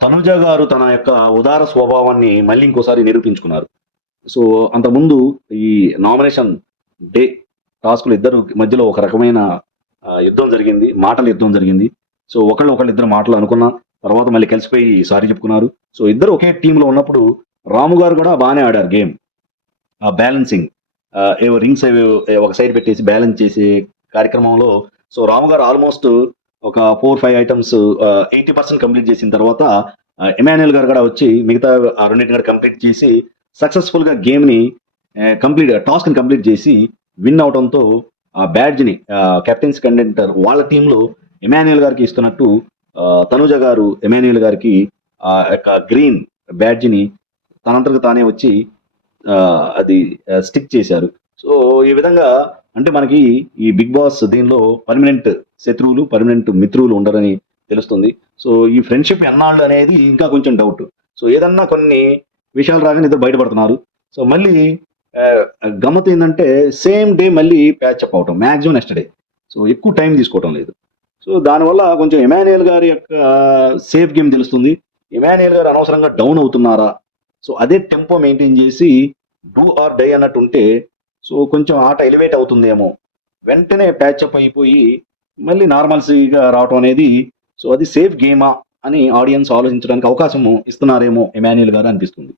తనుజ గారు తన యొక్క ఉదార స్వభావాన్ని మళ్ళీ ఇంకోసారి నిరూపించుకున్నారు. సో, అంతకుముందు ఈ నామినేషన్ డే టాస్క్‌లో ఇద్దరు మధ్యలో ఒక రకమైన యుద్ధం జరిగింది. మాటల యుద్ధం జరిగింది. సో, ఒకళ్ళిద్దరు మాటలు అనుకున్న తర్వాత మళ్ళీ కలిసిపోయి సారీ చెప్పుకున్నారు. సో, ఇద్దరు ఒకే టీమ్‌లో ఉన్నప్పుడు రాము గారు గూడా బానే ఆడారు గేమ్. ఆ బ్యాలెన్సింగ్ ఏవో రింగ్స్ ఒక సైడ్ పెట్టేసి బ్యాలెన్స్ చేసే కార్యక్రమంలో సో, రాము గారు ఆల్‌మోస్ట్ ఒక 4, 5 ఐటెమ్స్ 80% కంప్లీట్ చేసిన తర్వాత ఇమాన్యుయల్ గారు కూడా వచ్చి మిగతా ఆ రెండిటిని కూడా కంప్లీట్ చేసి సక్సెస్‌ఫుల్‌గా గేమ్‌ని టాస్క్‌ని కంప్లీట్ చేసి విన్ అవ్వటంతో ఆ బ్యాడ్జ్‌ని కెప్టెన్స్ కంటెండర్ వాళ్ళ టీమ్‌లో ఇమాన్యుయల్ గారికి ఇస్తున్నట్టు తనూజ గారు ఇమాన్యుయల్ గారికి ఆ యొక్క గ్రీన్ బ్యాడ్జ్‌ని తనంతరకు తానే వచ్చి అది స్టిక్ చేశారు. సో, ఈ విధంగా అంటే మనకి ఈ 'బిగ్ బాస్' దీనిలో పర్మనెంట్ శత్రువులు, పర్మనెంట్ మిత్రులు ఉండరని తెలుస్తుంది. సో, ఈ ఫ్రెండ్‌షిప్ ఎన్నాళ్ళు అనేది ఇంకా కొంచెం డౌట్. సో, ఏదన్నా కొన్ని విషయాలు రాగానే ఇద్దరు బయటపడుతున్నారు. సో, మళ్ళీ ఆహ్, గమ్మత్తేందంటే సేమ్ డే మళ్ళీ ప్యాచప్ అవ్వటం. Maximum next day. సో, ఎక్కువ టైం తీసుకోవటం లేదు. సో, దానివల్ల కొంచెం ఇమాన్యుయల్ గారి యొక్క సేఫ్ గేమ్ తెలుస్తుంది. ఇమాన్యుయల్ గారు అనవసరంగా డౌన్ అవుతున్నారా? సో, అదే టెంపో మెయింటైన్ చేసి డూ ఆర్ డై అన్నట్టుంటే సో, కొంచెం ఆట ఎలివేట్ అవుతుందేమో. వెంటనే ప్యాచప్ అయిపోయి మళ్ళీ నార్మల్సీగా రావటం అనేది సో, అది సేఫ్ గేమా అని ఆడియన్స్ ఆలోచించడానికి అవకాశం ఇస్తున్నారేమో ఇమాన్యుయల్ గారు అనిపిస్తుంది.